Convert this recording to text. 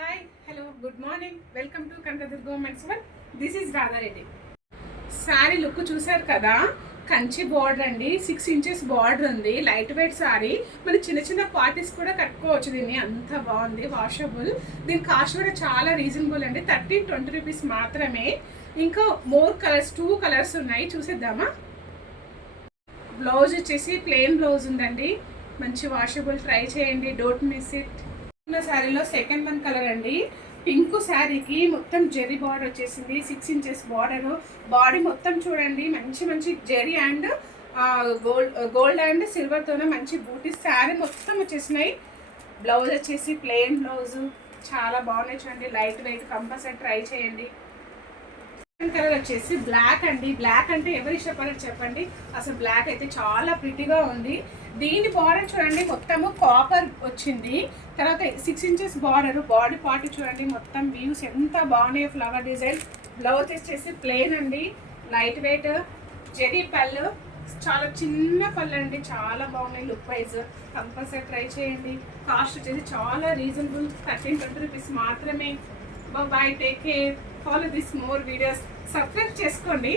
Hi hello good morning welcome to Kanakadurga men's one. This is Radha Reddy. Sari look చూసారు కదా, Kanchi border అండి, 6 inches border ఉంది. Light weight sari, మన చిన్న చిన్న పార్టీస్ కూడా కట్టుకోవచ్చు. దీన్ని అంత బాగుంది, వాషబుల్. దీని కాస్ట్ కూడా చాలా రీజనబుల్ అండి, 13-20 రూపీస్ మాత్రమే. ఇంకా మోర్ కలర్స్, 2 కలర్స్ ఉన్నాయి, చూసేద్దామా. బ్లౌజ్ వచ్చేసి ప్లెయిన్ బ్లౌజ్ ఉందండి, మంచి వాషబుల్. ట్రై చేయండి, డోంట్ మిస్ ఇట్. శారీలో సెకండ్ వన్ కలర్ అండి, పింక్ శారీకి మొత్తం జెరీ బార్డర్ వచ్చేసింది, 6 ఇంచెస్ బార్డర్. బాడీ మొత్తం చూడండి, మంచి మంచి zari and gold and silver తోనే మంచి బూటీ. శారీ మొత్తం వచ్చేసినాయి. బ్లౌజ్ వచ్చేసి ప్లెయిన్ బ్లౌజ్, చాలా బాగున్నాయి చూడండి, లైట్ వెయిట్. కంపల్సరీ ట్రై చేయండి. కలర్ వచ్చేసి బ్లాక్ అండి. బ్లాక్ అంటే ఎవరు ఇష్టపడరు చెప్పండి, అసలు బ్లాక్ అయితే చాలా ప్రిటీగా ఉంది. దీని బార్డర్ చూడండి, మొత్తము కాపర్ వచ్చింది. తర్వాత 6 ఇంచెస్ బార్డర్. బాడీ పార్ట్ చూడండి, మొత్తం వ్యూస్ ఎంత బాగున్నాయి, ఫ్లవర్ డిజైన్. బ్లౌజ్ వచ్చేసి ప్లెయిన్ అండి, లైట్ వెయిట్ జెరీ పళ్ళు, చాలా చిన్న పళ్ళు అండి, చాలా బాగున్నాయి లుక్ వైజ్. కంపల్సరీ ట్రై చేయండి. కాస్ట్ వచ్చేసి చాలా రీజనబుల్, 13-20 రూపీస్ మాత్రమే. Bye, take care, follow this more videos. Subscribe చేసుకోండి.